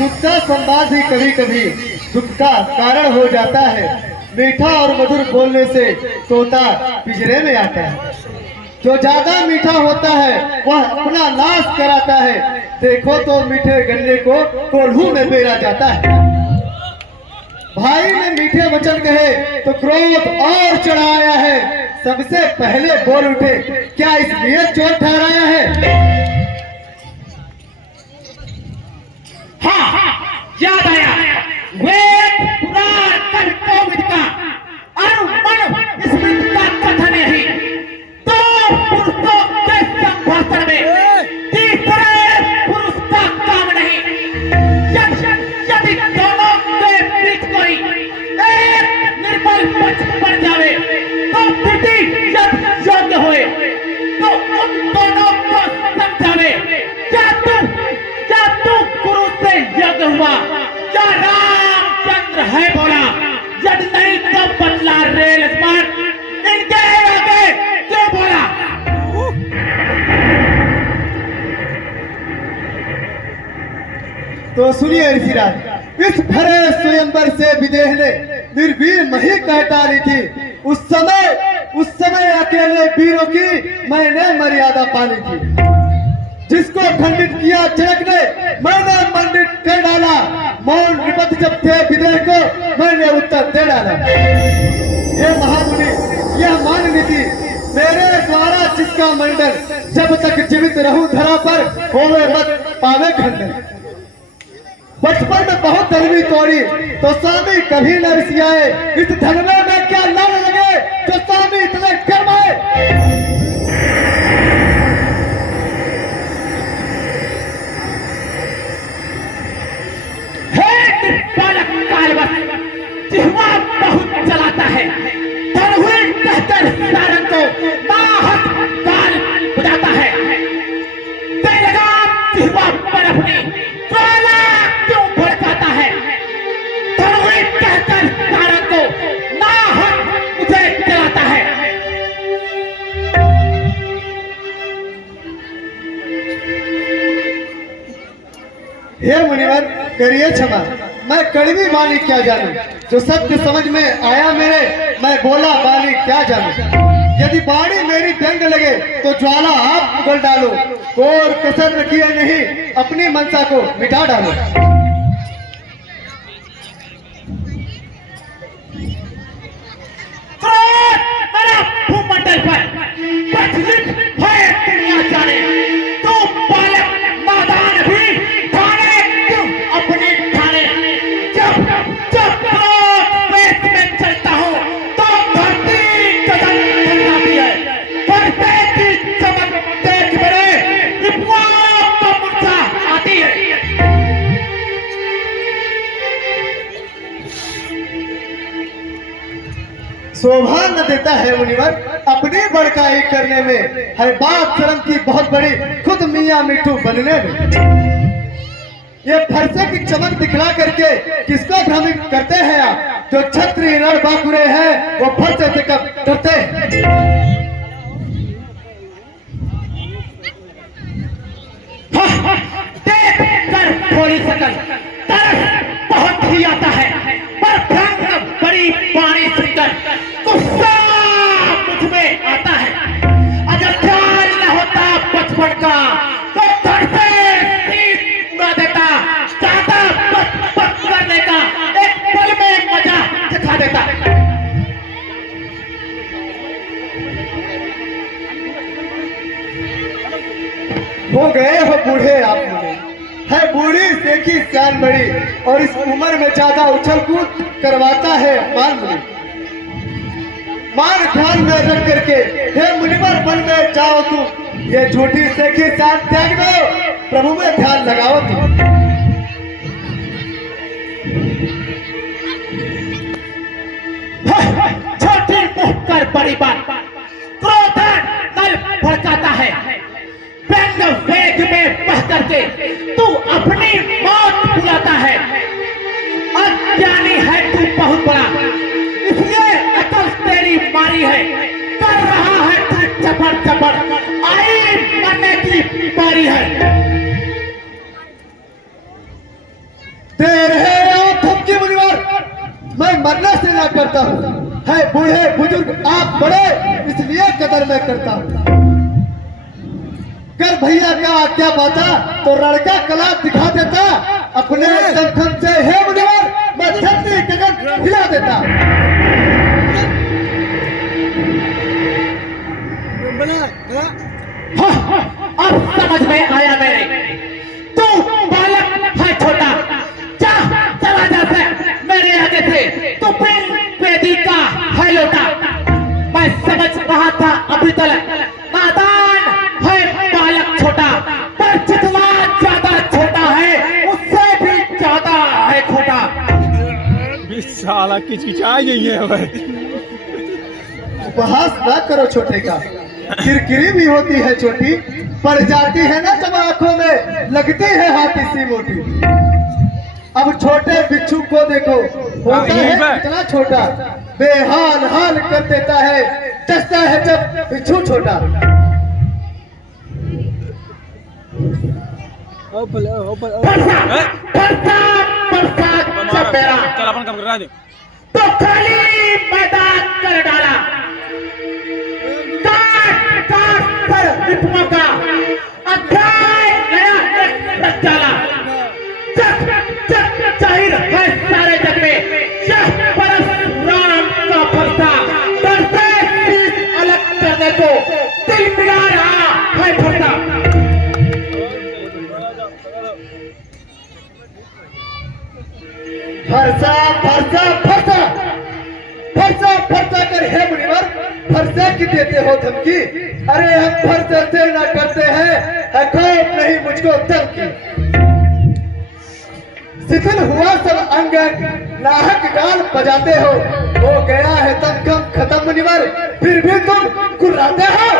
सुख का संवाद भी कभी कभी दुख का कारण हो जाता है। मीठा और मधुर बोलने से तोता पिंजरे में आता है। जो ज्यादा मीठा होता है वह अपना नाश कराता है। देखो तो मीठे गन्ने को कोल्हू में पेरा जाता है। भाई ने मीठे वचन कहे तो क्रोध और चढ़ाया है। सबसे पहले बोल उठे, क्या इसलिए चोर ठहराया है? हाँ, याद आया। वेद पुराण कल कोविद का अनुमन स्मृति का कथन यही। दो पुरुषों के संभाषण में तीसरे पुरुष का काम नहीं। यदि दोनों के बीच कोई एक निर्बल पक्ष बन जावे तो स्थिति यदि योग्य होए तो उन दोनों को समझावे। क्या तू गुरु से यज्ञ हुआ, क्या रामचंद्र है बोला, यदि नहीं तो बदला रेल स्मार्ट इनके आगे क्यों बोला? तो सुनिए ऋषिराज, इस भरे स्वयंवर से विदेह ने निर्वीर मही कह डाली थी। उस समय अकेले वीरों की मैंने मर्यादा पाली थी। जिसको खंडित किया जनक ने मैंने मंडित कर डाला। मौन विपत जब थे विदेह को मैंने उत्तर दे डाला। हे महामुनि, यह मान नीति मेरे द्वारा जिसका मंडन, जब तक जीवित रहूं धरा पर होवे मत पावे खंडन। बचपन में बहुत धर्मी तोड़ी तो स्वामी कभी न रिसियाए। इस धर्मे में क्या लड़ लगे जो स्वामी इतने कर्माए। जिह्वा बहुत चलाता है, धनहुई कहकर सारंग को नाहक काल बुझाता है। बेलगाम जिह्वा पर अपनी ज्वाला क्यों भड़काता है? धनहुई कहकर सारंग को नाहक मुझे चलाता है। हे मुनिवर, करिए क्षमा। मैं कड़वी वाणी क्या जानूं, जो सत्य समझ में आया मेरे, मैं बोला वाणी क्या जानूं। यदि वाणी मेरी व्यंग लगे तो ज्वाला आप उगल डालो। कोर कसर रखिए नहीं, अपनी मनसा को मिटा डालो। क्रोध मेरा भूमंडल पर प्रचलित है दुनिया जाने। तू बालक नादान भी ठाने क्यों अपने ठाने? जब क्रोध पेट में चलता हूँ तो धरती कदम थर्राती है। बरसे की चमक देख मेरे रिपुओं को मूर्छा आती है। शोभा न देता है मुनिवर अपनी बड़काई करने में। है बात शर्म की बहुत बड़ी खुद मियाँ मिट्टू बनने में। ये फरसे की चमक दिखला करके किसको भ्रमित करते हैं आप? जो छत्री रण बाकुरे हैं वो फरसे से कब डरते हैं। देख कर थोड़ी सकल तरस बहुत ही आता है, पर भ्रंग बड़ी पानी सुनकर गुस्सा मुझ में आता है। अगर ख्याल न होता बचपन का तो धड़ से सीट उड़ा देता। ज्यादा बच करने का एक पल में मजा दिखा देता। हो गए हो बूढ़े आप मुझे, है बूढ़ी देखी सियान बड़ी, और इस उम्र में ज्यादा उछल कूद करवाता है मान मुनि। मान ध्यान में रख करके हे मुनिवर बन में जाओ तुम। ये झूठी देखी सियान त्याग दो, प्रभु में ध्यान लगाओ तुम। छोटी मुंह कर बड़ी बात, क्रोध नल भड़काता है। व्यंग वेग में बह करके तू अपनी मौत बुलाता है। अज्ञानी है तू बहुत बड़ा, इसलिए अकल तेरी मारी है। कर रहा है तू चपड़ चपड़, आई मरने की बारी है। करता हूँ। है बूढ़े बुजुर्ग आप बड़े, इसलिए कदर मैं करता हूँ। कर भैया का आज्ञा पाता तो लड़का कला दिखा देता, अपने दमखम से हे मुनिवर मैं धरती गगन हिला देता। अब समझ में आया मेरे, तू बालक है छोटा, जा चला जा से मेरे आगे से, तू बेदी का है लोटा। मैं समझ रहा था अभी तक नादान है बालक छोटा, पर जितना ज्यादा छोटा है उससे भी ज्यादा है खोटा। 20 साल किचकिचा गई है भाई। उपहास ना करो छोटे का, किरकिरी भी होती है छोटी, पड़ जाती है ना जब आंखों में लगती है हाथी सी मोटी। अब छोटे बिच्छू को देखो, होता है इतना छोटा, बेहाल हाल कर देता है, डसता है जब बिच्छू छोटा। चल अपन काम कर रहा है तो खाली मैदान कर डाला, काट काट कर विपुआ का अध्याय नया एक रच डाला। जग जग जाहिर है सारे जग में, यह परशुराम का फरसा, डर से चीज अलग करने को दिल मिला रहा है फरसा। फरसा फरसा फरसा फरसा फरसा कर हे मुनिवर, फरसा की देते हो धमकी? अरे हम फरसे से ना करते हैं, है खौफ नहीं मुझको धमकी। शिथिल हुआ सब अंग, नाहक गाल बजाते हो गया है दमखम खत्म मुनिवर, फिर भी तुम कुर्राते हो।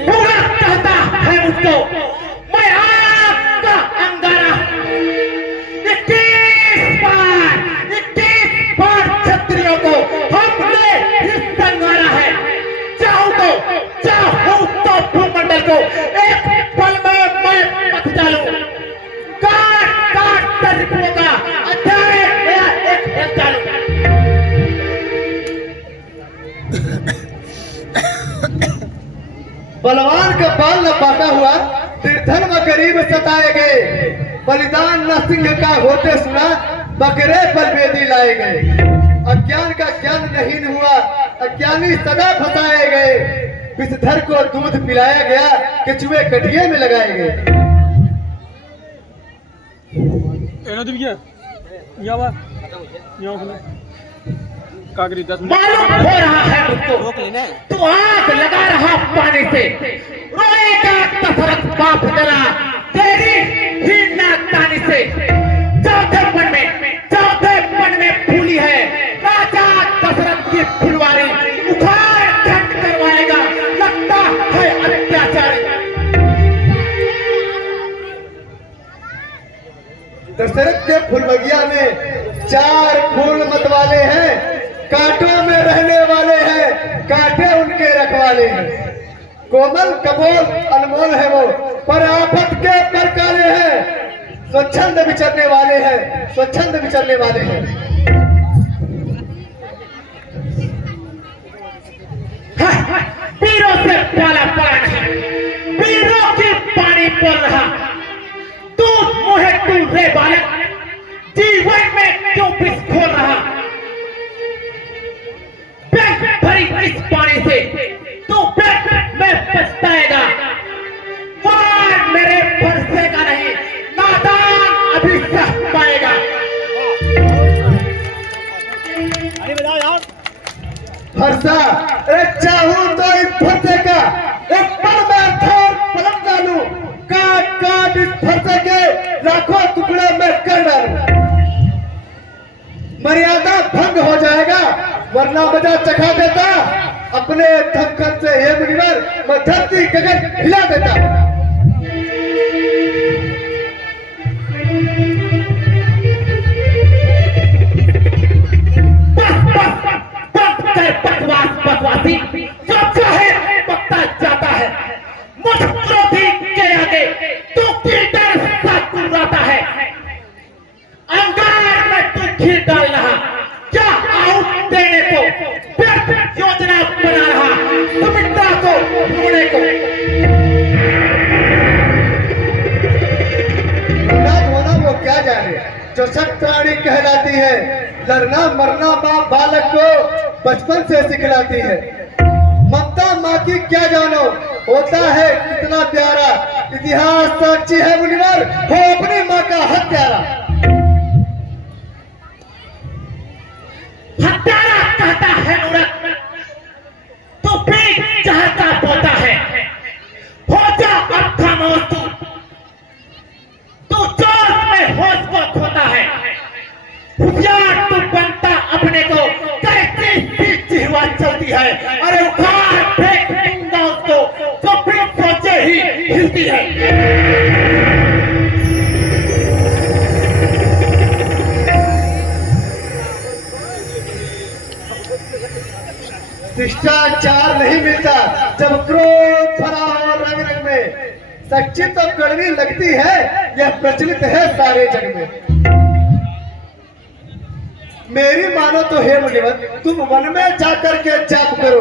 पूरा कहता है मुझको मैं आपका अंगारा, 21 बार क्षत्रियों को हमने ही संगारा है। चाहूं तो भूमंडल को एक पल में मैं मत डालूं, काट काट कर रिपुओं का अध्याय नया एक डालूं। बलवान का बाल न पाटा हुआ, निर्धन व गरीब सताए गए, बलिदान न सिंह का होते सुना, बकरे बलवेदी लाए गए। अज्ञान का ज्ञान नहीं हुआ, अज्ञानी सदा फंसाए गए, विषधर को दूध पिलाया गया, केचुए कटिये में लगाए गए। मालूम हो रहा है मुझको तू आग लगा रहा पानी से, रोएगा दशरथ बाप तेरा तेरी ही नादानी से। चौथे मन में फूली है राजा दशरथ की फुलवारी, उखाड़ खंड करवाएगा लगता है अत्याचारी। दशरथ के फुलबगिया में 4 फूल मतवाले हैं, कांटों में रहने वाले हैं, कांटे उनके रखवाले हैं। कोमल कपोल अनमोल है वो, पर आफत के पर काले हैं, स्वच्छंद विचरने वाले हैं, स्वच्छंद विचरने वाले हैं। पीरों से पाला पड़ा नहीं, पीरों की पानी बोल रहा, तू मुहे तू रे बालक, जीवन में क्यों विष खोल रहा? पेट भरी इस पानी से तू पेट में पछताएगा, मार मेरे फरसे का नहीं, नादान अभी सह पाएगा। फरसा अरे चाहूं तो इस फरसे का एक पल में थोर पलट डालूं, काट काट इस फरसे के लाखों टुकड़े में कर डालूं। मर्यादा भंग हो जाएगा, वरना मजा चखा देता, अपने धमकन से हे मुनिवर मैं धरती गगन हिला देता। बकवासी जो चाहे बकता जाता है, मुझ क्रोधी के योजना बना रहा सुमित्रा को ढूंढने को। ना धोना वो क्या जाने जो शक्राणी कहलाती है। लड़ना मरना माँ बालक को बचपन से सिखलाती है। ममता माँ की क्या जानो होता है कितना प्यारा। इतिहास साक्षी है मुनिवर हो अपनी माँ का हत्यारा। हत्यारा कहता है मूर्ख, तू भी चाहता पोता है। हो जा अब खामोश तू जोश में होश को खोता है। होशियार तू बनता अपने को, कैसी सी जिह्वा चलती है। अरे उखाड़ फेंक दूंगा उसको जो बिन सोचे ही हिलती है। शिष्टाचार नहीं मिलता जब क्रोध भरा हो रंग रंग में। सच्ची तो कड़वी लगती है यह प्रचलित है सारे जग में। मेरी मानो तो हे मुनिवर तुम वन में जाकर के जाप करो।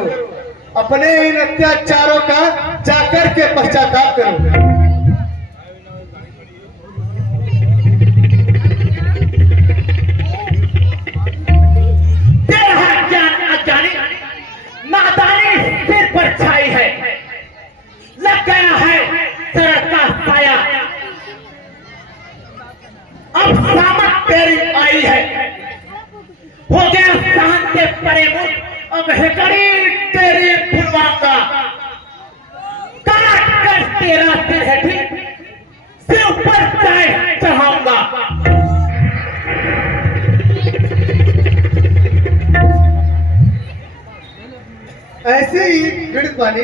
अपने इन अत्याचारों का जाकर के पश्चाताप करो। नादानी सिर पर छाई है, लग गया है सड़क का साया। अब सामत तेरी आई है, हो गया सहन के परे मुख। अब हेकड़ी तेरी फुलवाऊंगा, काट कर तेरा सिर है ठीक, सिर पर चाय चढ़ाऊंगा। ऐसे ही पीड़ित वाली